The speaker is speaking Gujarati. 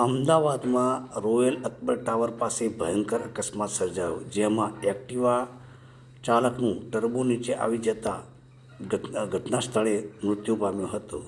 અમદાવાદમાં રોયલ અકબર ટાવર પાસે ભયંકર અકસ્માત સર્જાયો, જેમાં એક્ટિવા ચાલકનું ટર્બો નીચે આવી જતાં ઘટના સ્થળે મૃત્યુ પામ્યો હતો।